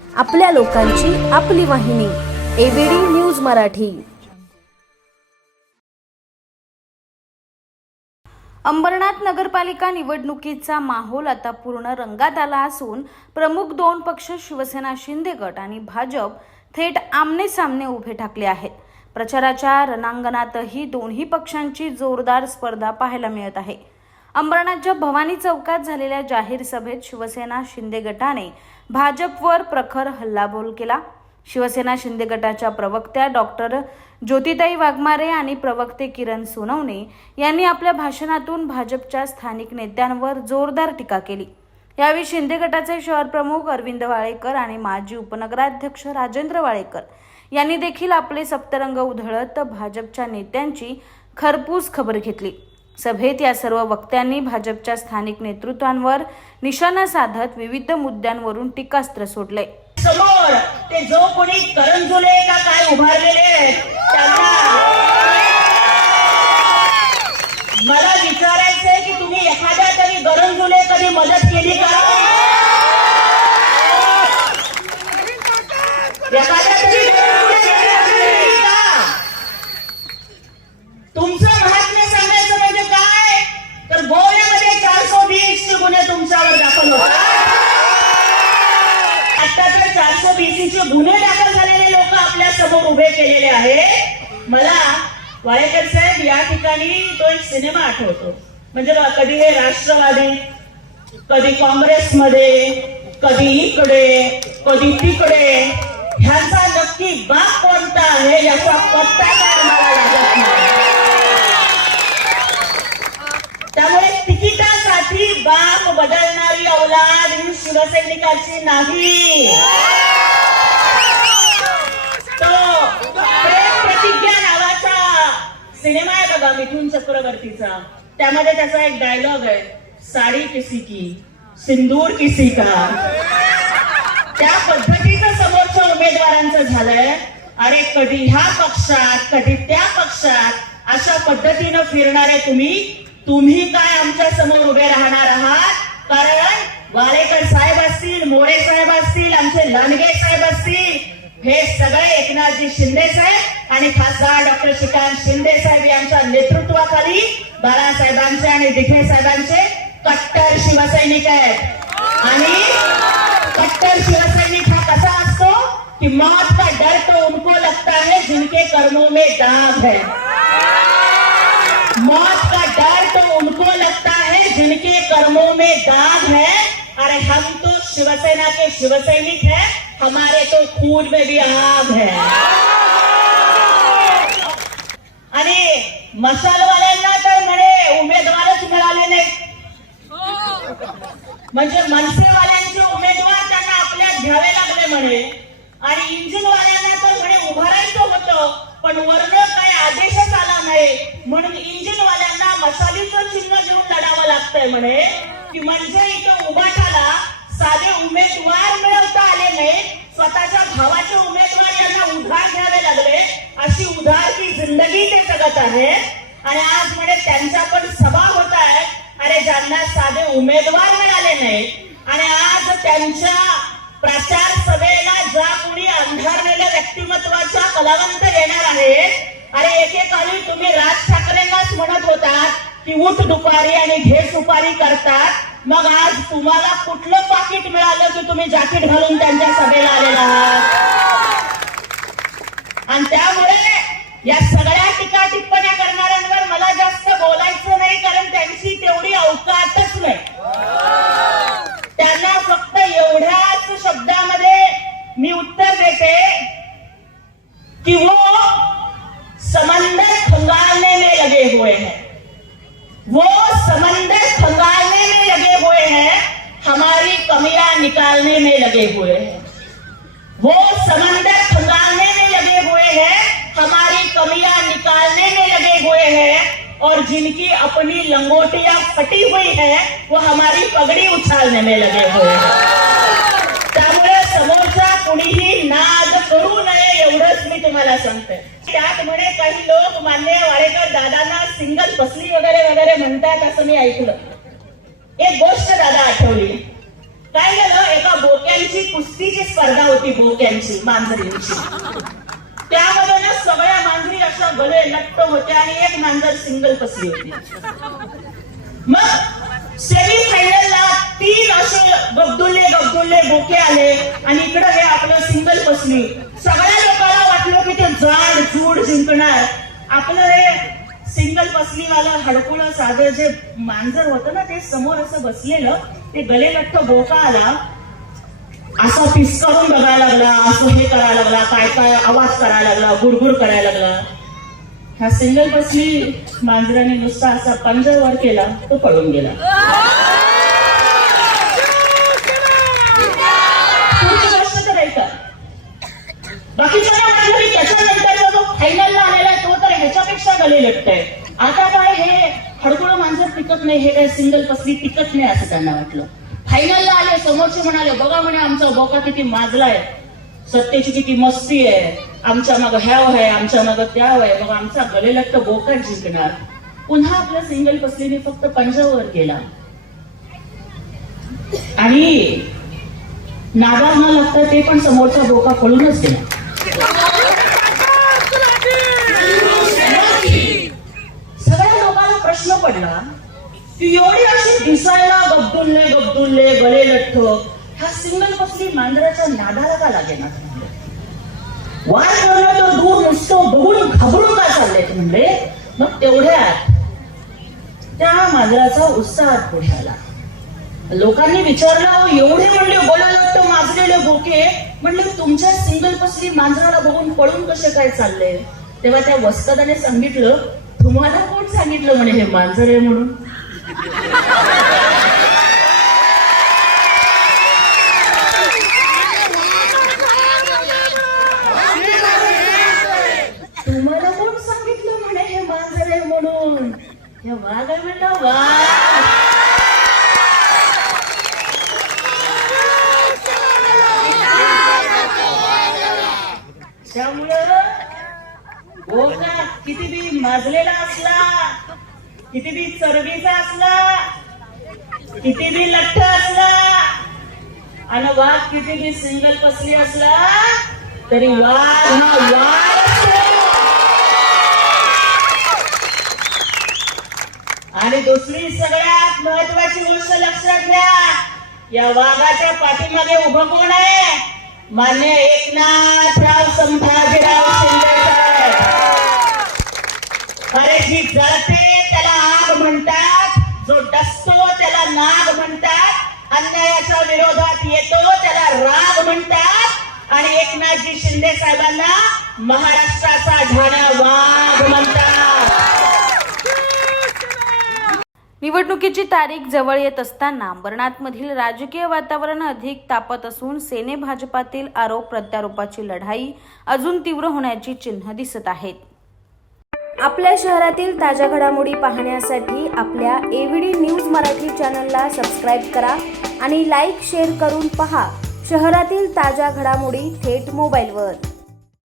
आपल्या लोकांची आपली वाहिनी एबीडी न्यूज मराठी. अंबरनाथ नगरपालिका निवडणुकीचा माहोल आता पूर्ण रंगात आला असून प्रमुख दोन पक्ष शिवसेना शिंदे गट आणि भाजप थेट आमने सामने उभे ठाकले आहेत. प्रचाराच्या रणांगणातही दोन्ही पक्षांची जोरदार स्पर्धा पाहायला मिळत आहे. अंबरनाथच्या भवानी चौकात झालेल्या जाहीर सभेत शिवसेना शिंदे गटाने भाजपवर प्रखर हल्लाबोल केला. शिवसेना शिंदे गटाच्या प्रवक्त्या डॉक्टर ज्योतिताई वाघमारे आणि प्रवक्ते किरण सोनवणे यांनी आपल्या भाषणातून भाजपच्या स्थानिक नेत्यांवर जोरदार टीका केली. यावेळी शिंदे गटाचे शहर प्रमुख अरविंद वाळेकर आणि माजी उपनगराध्यक्ष राजेंद्र वाळेकर यांनी देखील आपले सप्तरंग उधळत भाजपच्या नेत्यांची खरपूस खबर घेतली. सभेत या सर्व वक्त्यांनी भाजपच्या स्थानिक नेतृत्वांवर निशाणा साधत विविध मुद्द्यांवरून टीकास्त्र सोडले. समोर ते जो कोणी करंजुले का काय उभारले आहेत त्यांना मला विचारायचंय की तुम्ही एखाद्या तरी गरंजुले कधी मदत केली का एखाद्या तरी गरंजुले कधी मदत केली का? तुमचं महात्म्य सांगायचं म्हणजे काय तर गोव्यामध्ये चारशे वीस गुन्हे तुमच्यावर दाखल होतात आता तर चारशे बीसीचे गुन्हे दाखल झालेले लोक आपल्यासमोर उभे केलेले आहे मला वाळेकर साहेब या ठिकाणी तो एक सिनेमा आठवतो. म्हणजे कधी हे राष्ट्रवादी कधी काँग्रेसमध्ये कधी इकडे कधी तिकडे ह्याचा नक्की बाप कोणता आहे याचा पत्ता काय मला लागत नाही. त्यामुळे तिकिटासाठी बाप बदलणारी औलाद ही शिवसैनिकाची नाही. सिनेमा आहे बघा मिथुन चक्रवर्तीचा. त्यामध्ये त्याचा एक डायलॉग आहे साडी किसी की सिंदूर किसी का. त्या पद्धतीचं समोरच्या उमेदवारांचं झालंय. अरे कधी ह्या पक्षात कधी त्या पक्षात अशा पद्धतीनं फिरणारे तुम्ही तुम्ही काय आमच्यासमोर उभे राहणार आहात? कारण वालेकर साहेब असतील मोरे साहेब असतील आमचे लांडगे साहेब असतील हे सगळे एकनाथजी शिंदे साहेब आणि खासदार डॉक्टर श्रीकांत शिंदे साहेब यांच्या नेतृत्वाखाली बाळासाहेबांचे आणि दिघे साहेबांचे कट्टर शिवसैनिक आहेत. आणि कट्टर शिवसैनिक हा कसा असतो की मौत का डर तो उनको लगता है जिनके कर्मों में दाग है. मौत का डर तो उनको लगता है जिनके कर्मों में दाग है. अरे हम तो शिवसेना के शिवसैनिक है. हमारे तो खून में भी आग है। आणि मसालवाल्यांना तर म्हणे उमेदवारच मिळाले नाही म्हणजे मनसेवाल्यांचे उमेदवार त्यांना आपल्यात घ्यावे लागले म्हणे. आणि इंजिनवाल्यांना तर म्हणे उभारायचं होतं पण वर्ण काय आदेशच आला नाही. म्हणून इंजिनवाल्यांना मसालीचं चिन्ह घेऊन लढावं लागतंय म्हणे. की म्हणजे इथं उभा ठाला उमेदवार मिळवता आले नाही स्वतःच्या भावाचे उमेदवार यांना उधार घ्यावे लागले. अशी उधार की जिंदगी ते जगत आहे. आणि आज म्हणे त्यांच्या पण सभा होत आहे. अरे ज्यांना साधे उमेदवार मिळाले नाही. आणि आज त्यांच्या प्रचार सभेला ज्या कुणी अंधारलेल्या व्यक्तिमत्वाच्या कलावंत येणार आहे अरे एकेकाळी तुम्ही राज ठाकरेंनाच म्हणत होता की उठ दुपारी आणि घे सुपारी करतात. मग आज तुम्हाला कुठलं पाकिट मिळालं की तुम्ही जाकीट घालून त्यांच्या सभेला जास्त बोलायचं नाही, कारण त्यांची तेवढी अवकातच नाही. त्यांना फक्त एवढ्याच शब्दामध्ये मी उत्तर देते कि वो समंदर खंगालने में लगे हुए हैं. वो समंदर खंगालने में लगे हुए हैं, हमारी कमियाँ निकालने में लगे हुए हैं. वो समंदर और जिनकी अपनी लंगोटियां फटी हुई है वो हमारी पगड़ी उछालने में लगे हुए त्यामुळे समोरचा कुणीही नाद करू नये एवढंच मी तुम्हाला सांगते. त्यात म्हणे काही लोक मान्य वाडेकर दादांना सिंगल पसली वगैरे वगैरे म्हणतात असं मी ऐकलं. एक गोष्ट दादा आठवली. काय झालं? एका बोक्यांची कुस्तीची स्पर्धा होती बोक्यांची मांजरींची. त्यामध्ये ना सगळ्या गले होते आणि एक मांजर सिंगल पसली होती. मग सेमी फायनलला तीन असे गबदुल्ले गबदुल्ले बोके आले आणि इकडं हे आपलं सिंगल पसली सगळ्या लोकांना वाटलं की ते जाड जूड जिंकणार. आपलं हे सिंगल पसलीवालं हडकुळ साधं जे मांजर होतं ना ते समोर असं बसलेलं ते गले लट्ट बोका आला. असा पिस्करून बघायला लागला असं हे करायला लागला काय काय आवाज करायला लागला गुडगुड करायला लागला. हा सिंगल बसली मांजराने नुसता असा पंजा वर केला तो पळून गेला. फायनलला आलेला आहे तो तर ह्याच्यापेक्षा आता काय हे हडकुळ मांजर टिकत नाही हे काय सिंगल पसली टिकत नाही असं त्यांना वाटलं. फायनलला आले समोरचे म्हणाले बघा म्हणे आमचा बोका किती माजलाय सत्तेची किती मस्ती आहे. आमच्या मग ह्याव आहे आमच्या मग त्याव आहे. मग आमचा गलेलट्ट बोका जिंकणार. पुन्हा आपल्या सिंगल पसलीने फक्त पंजावर केला आणि नाबाद न लागता ते पण समोरचा बोका पळूनच गेला सगळ्या लोकांना प्रश्न पडला की एवढी अशी दिसायला गब्दुल्ले गब्दुल्ले गले लठ्ठ ह्या सिंगल पसली मांजराच्या नादाला का लागेना? वाद करणं तर दूर नुसतं बघून घाबरून का चालले म्हणले मग तेवढ्यात त्या मांजराचा उत्साह पुढे आला लोकांनी विचारलं एवढे म्हणले गोलालट्ट माजलेले बोके. म्हणले तुमच्या सिंगल पसरी मांजराला बघून पळून कसे काय चालले? तेव्हा त्या वस्तादाने सांगितलं तुम्हाला कोण सांगितलं म्हणे हे मांजर आहे म्हणून तुम्हाला कोण सांगितलं म्हणे हे मांजर आहे म्हणून हे वाघ आहे बेटा वाघ त्यामुळं बोका किती बी माजलेला असला किती बी चरबीचा असला किती बी लठ्ठ असला आणि वाघ किती बी सिंगल पसली असला तरी वाघ हा वाघ आणि दुसरी सगळ्यात महत्वाची गोष्ट लक्षात घ्या या वाघाच्या पाठीमागे उभं कोण आहे? मान्य एकनाथराव संभाजीराव शिंदे. अरे जी जळते त्याला आग म्हणतात. जो डसतो त्याला नाग म्हणतात. अन्यायाच्या विरोधात येतो त्याला राग म्हणतात. आणि एकनाथजी शिंदे साहेबांना महाराष्ट्राचा ढाणा वाघ म्हणतात. निवडणुकीची तारीख जवळ येत असताना अंबरनाथमधील राजकीय वातावरण अधिक तापत असून सेने भाजपातील आरोप प्रत्यारोपाची लढाई अजून तीव्र होण्याची चिन्ह दिसत आहेत. आपल्या शहरातील ताज्या घडामोडी पाहण्यासाठी आपल्या एव्हीडी न्यूज मराठी चॅनलला सबस्क्राईब करा आणि लाईक शेअर करून पहा शहरातील ताज्या घडामोडी थेट मोबाईलवर.